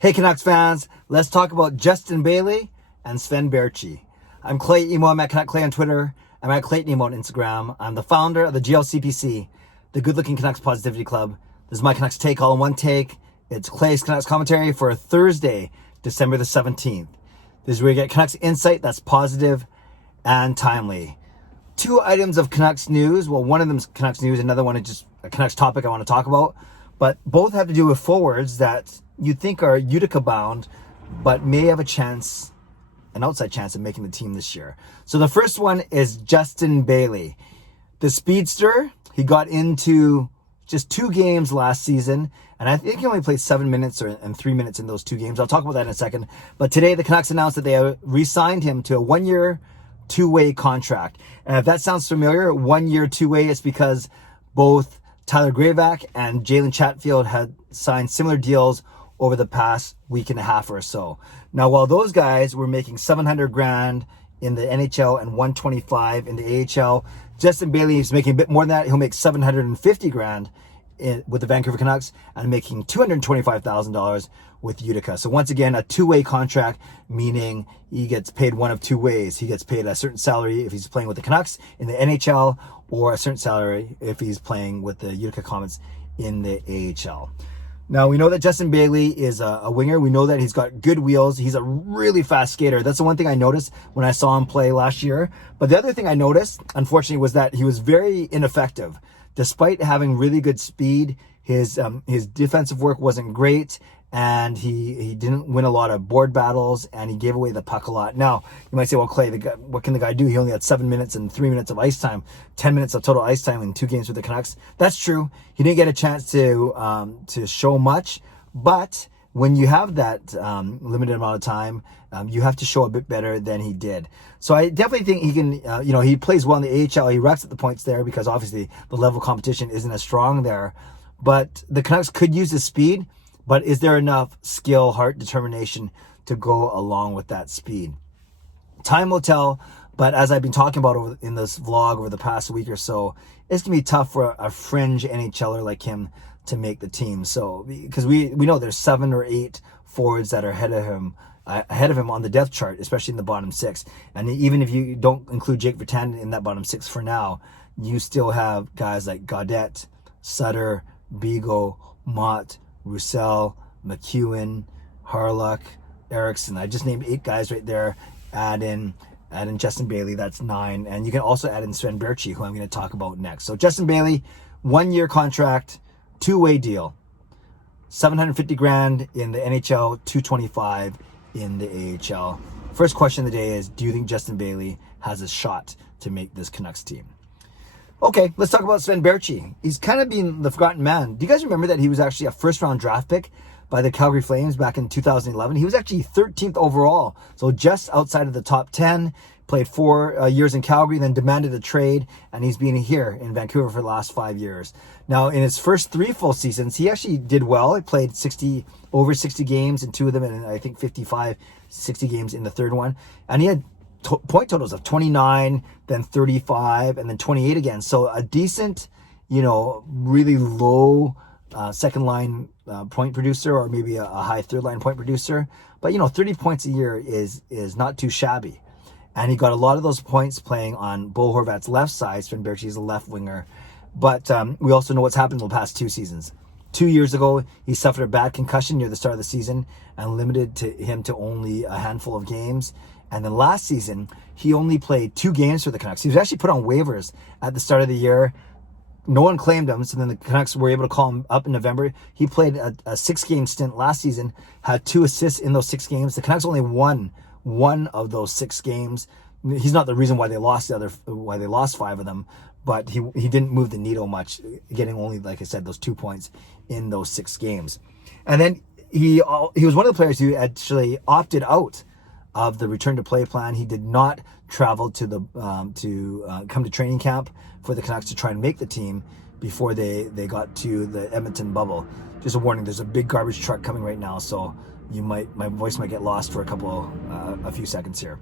Hey Canucks fans, let's talk about Justin Bailey and Sven Baertschi. I'm Clay Emo, I'm at Canuck Clay on Twitter. I'm at Clayton Emo on Instagram. I'm the founder of the GLCPC, the Good Looking Canucks Positivity Club. This is my Canucks take, all in one take. It's Clay's Canucks commentary for Thursday, December the 17th. This is where you get Canucks insight that's positive and timely. Two items of Canucks news. Well, one of them is Canucks news, another one is just a Canucks topic I want to talk about. But both have to do with forwards that you think are Utica bound, but may have an outside chance of making the team this year. So the first one is Justin Bailey. The speedster, he got into just 2 games last season, and I think he only played 7 minutes and 3 minutes in those 2 games. I'll talk about that in a second. But today the Canucks announced that they re-signed him to a 1-year, 2-way contract. And if that sounds familiar, 1-year, 2-way, it's because both Tyler Gravac and Jalen Chatfield had signed similar deals over the past week and a half or so. Now, while those guys were making $700,000 in the NHL and $125,000 in the AHL, Justin Bailey is making a bit more than that. He'll make $750,000 with the Vancouver Canucks and making $225,000 with Utica. So once again, a 2-way contract, meaning he gets paid one of 2 ways. He gets paid a certain salary if he's playing with the Canucks in the NHL, or a certain salary if he's playing with the Utica Comets in the AHL. Now, we know that Justin Bailey is a winger. We know that he's got good wheels. He's a really fast skater. That's the one thing I noticed when I saw him play last year. But the other thing I noticed, unfortunately, was that he was very ineffective. Despite having really good speed, his defensive work wasn't great, and he didn't win a lot of board battles, and he gave away the puck a lot. Now, you might say, well, Clay, what can the guy do? He only had 7 minutes and 3 minutes of ice time, 10 minutes of total ice time in 2 games with the Canucks. That's true. He didn't get a chance to show much, but when you have that limited amount of time, you have to show a bit better than he did. So I definitely think he can, he plays well in the AHL. He wrecks at the points there because obviously the level of competition isn't as strong there. But the Canucks could use his speed, but is there enough skill, heart, determination to go along with that speed? Time will tell, but as I've been talking about in this vlog over the past week or so, it's going to be tough for a fringe NHLer like him to make the team. So, because we know there's 7 or 8 forwards that are ahead of him on the depth chart, especially in the bottom 6. And even if you don't include Jake Virtanen in that bottom 6 for now, you still have guys like Gaudette, Sutter, Beagle, Mott, Roussel, McEwen, Harlock, Erickson. I just named 8 guys right there. Add in Justin Bailey, that's 9. And you can also add in Sven Baertschi, who I'm going to talk about next. So Justin Bailey, 1-year contract, 2-way deal. $750,000 in the NHL, $225,000 in the AHL. First question of the day is, do you think Justin Bailey has a shot to make this Canucks team? Okay, let's talk about Sven Baertschi. He's kind of been the forgotten man. Do you guys remember that he was actually a first-round draft pick by the Calgary Flames back in 2011? He was actually 13th overall, so just outside of the top 10. Played 4 years in Calgary, then demanded a trade, and he's been here in Vancouver for the last 5 years. Now, in his first 3 full seasons, he actually did well. He played over 60 games in 2 of them, and I think 60 games in the third one. And he had point totals of 29, then 35, and then 28 again. So a decent, really low second line point producer, or maybe a high third line point producer. But 30 points a year is not too shabby. And he got a lot of those points playing on Bo Horvat's left side. Sven Baertschi is a left winger. But we also know what's happened in the past 2 seasons. 2 years ago, he suffered a bad concussion near the start of the season and limited him to only a handful of games. And then last season, he only played 2 games for the Canucks. He was actually put on waivers at the start of the year. No one claimed him, so then the Canucks were able to call him up in November. He played a 6-game stint last season, had 2 assists in those 6 games. The Canucks only won 1 of those 6 games. He's not the reason why they lost 5 of them, but he didn't move the needle much, getting only, like I said, those 2 points in those 6 games. And then he was one of the players who actually opted out of the return to play plan. He did not travel to come to training camp for the Canucks to try and make the team before they got to the Edmonton bubble. Just a warning, there's a big garbage truck coming right now, so my voice might get lost for a few seconds here.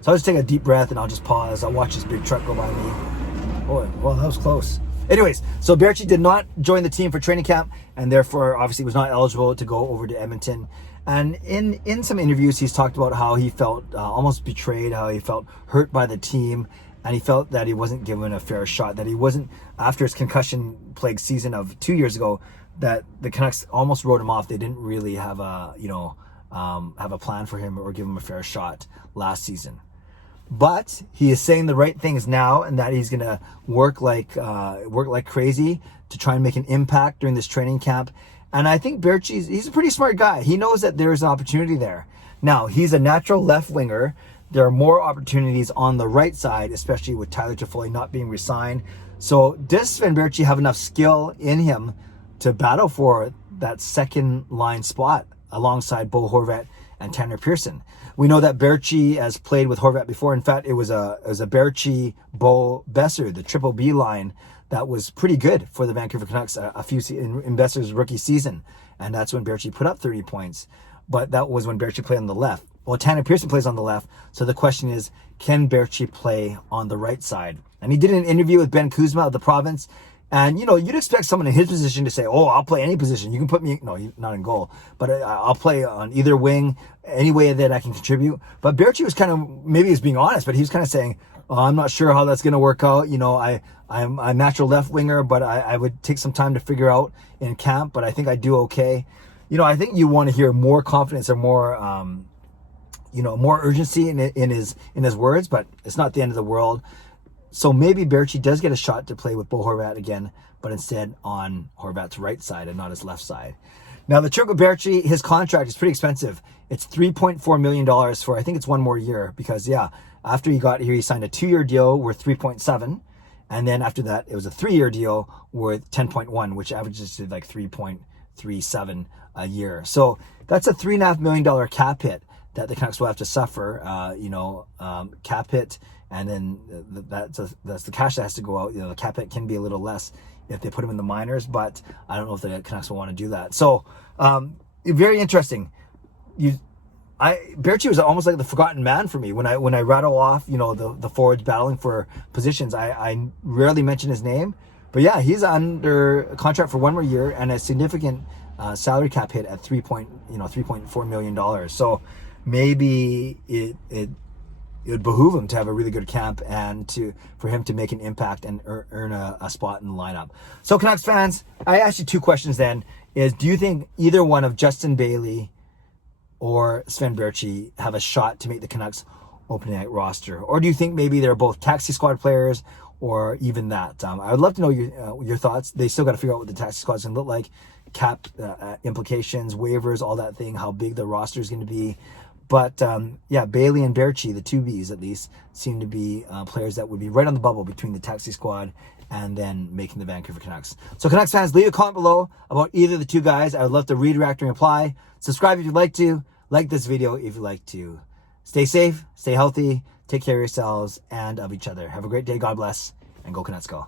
So I'll just take a deep breath and I'll just pause. I'll watch this big truck go by me. Oh, well, that was close. Anyways, so Baertschi did not join the team for training camp, and therefore obviously was not eligible to go over to Edmonton. And in some interviews, he's talked about how he felt almost betrayed, how he felt hurt by the team, and he felt that he wasn't given a fair shot, that he wasn't, after his concussion-plagued season of 2 years ago, that the Canucks almost wrote him off. They didn't really have a, have a plan for him or give him a fair shot last season. But he is saying the right things now, and that he's going to work like crazy to try and make an impact during this training camp. And I think Baertschi, he's a pretty smart guy. He knows that there's an opportunity there. Now, he's a natural left winger. There are more opportunities on the right side, especially with Tyler Toffoli not being re-signed. So does Sven Baertschi have enough skill in him to battle for that second line spot alongside Bo Horvat and Tanner Pearson? We know that Baertschi has played with Horvat before. In fact, it was a Baertschi, Bo, Besser, the triple B line that was pretty good for the Vancouver Canucks in Besser's rookie season. And that's when Baertschi put up 30 points. But that was when Baertschi played on the left. Well, Tanner Pearson plays on the left. So the question is, can Baertschi play on the right side? And he did an interview with Ben Kuzma of the Province. And, you'd expect someone in his position to say, oh, I'll play any position. You can put me, no, not in goal, but I'll play on either wing, any way that I can contribute. But Baertschi was kind of, maybe he was being honest, but he was kind of saying, oh, I'm not sure how that's going to work out. I'm a natural left winger, but I would take some time to figure out in camp, but I think I do okay. I think you want to hear more confidence or more, more urgency in his words, but it's not the end of the world. So maybe Baertschi does get a shot to play with Bo Horvat again, but instead on Horvat's right side and not his left side. Now, the trick with Baertschi, his contract is pretty expensive. It's $3.4 million for, I think it's one more year, because, after he got here, he signed a 2-year deal worth 3.7, and then after that, it was a 3-year deal worth 10.1, which averages to like 3.37 a year. So that's a $3.5 million cap hit that the Canucks will have to suffer, cap hit. And then that's the cash that has to go out. The cap hit can be a little less if they put him in the minors, but I don't know if the Canucks will want to do that. So very interesting. Baertschi was almost like the forgotten man for me when I rattle off the forwards battling for positions. I rarely mention his name, but yeah, he's under contract for one more year and a significant salary cap hit at $3.4 million. So maybe it would behoove him to have a really good camp and for him to make an impact and earn a spot in the lineup. So Canucks fans, I asked you 2 questions then. Do you think either one of Justin Bailey or Sven Baertschi have a shot to make the Canucks opening night roster? Or do you think maybe they're both taxi squad players or even that? I would love to know your thoughts. They still got to figure out what the taxi squad is going to look like, cap implications, waivers, all that thing, how big the roster is going to be. But Bailey and Baertschi, the 2Bs at least, seem to be players that would be right on the bubble between the taxi squad and then making the Vancouver Canucks. So Canucks fans, leave a comment below about either of the 2 guys. I would love to read, react, and reply. Subscribe if you'd like to. Like this video if you'd like to. Stay safe, stay healthy, take care of yourselves and of each other. Have a great day. God bless, and go Canucks go.